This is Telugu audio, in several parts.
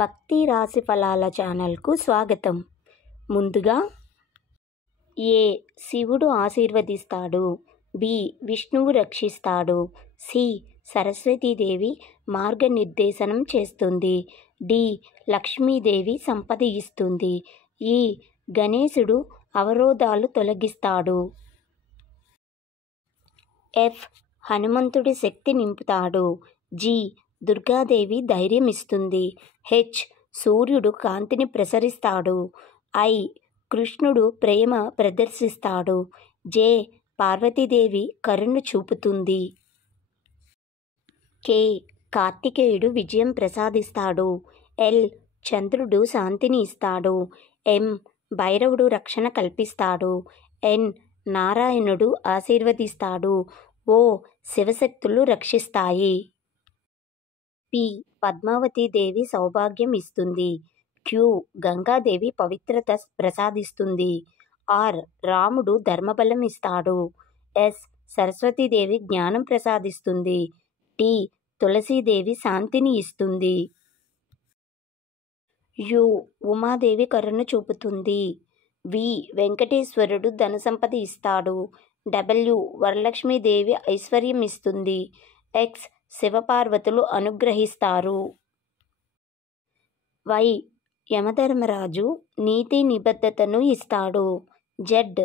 భక్తి రాశి ఫలాల ఛానల్కు స్వాగతం. ముందుగా ఏ శివుడు ఆశీర్వదిస్తాడు, బి విష్ణువు రక్షిస్తాడు, సి సరస్వతీదేవి మార్గనిర్దేశనం చేస్తుంది, డి లక్ష్మీదేవి సంపద ఇస్తుంది, ఈ గణేశుడు అవరోధాలు తొలగిస్తాడు, ఎఫ్ హనుమంతుడి శక్తి నింపుతాడు, జి దుర్గాదేవి ధైర్యం ఇస్తుంది, హెచ్ సూర్యుడు కాంతిని ప్రసరిస్తాడు, ఐ కృష్ణుడు ప్రేమ ప్రదర్శిస్తాడు, జే పార్వతీదేవి కరుణ చూపుతుంది, కే కార్తికేయుడు విజయం ప్రసాదిస్తాడు, ఎల్ చంద్రుడు శాంతిని ఇస్తాడు, ఎం భైరవుడు రక్షణ కల్పిస్తాడు, ఎన్ నారాయణుడు ఆశీర్వదిస్తాడు, ఓ శివశక్తులు రక్షిస్తాయి, పి పద్మావతీదేవి సౌభాగ్యం ఇస్తుంది, క్యూ గంగాదేవి పవిత్రత ప్రసాదిస్తుంది, ఆర్ రాముడు ధర్మబలం ఇస్తాడు, ఎస్ సరస్వతీదేవి జ్ఞానం ప్రసాదిస్తుంది, టి తులసీదేవి శాంతిని ఇస్తుంది, యు ఉమాదేవి కరుణ చూపుతుంది, వి వెంకటేశ్వరుడు ధన సంపద ఇస్తాడు, డబ్ల్యూ వరలక్ష్మీదేవి ఐశ్వర్యం ఇస్తుంది, ఎక్స్ శివపార్వతులు అనుగ్రహిస్తారు, వై యమధర్మరాజు నీతి నిబద్ధతను ఇస్తాడు, జెడ్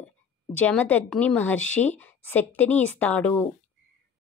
జమదగ్ని మహర్షి శక్తిని ఇస్తాడు.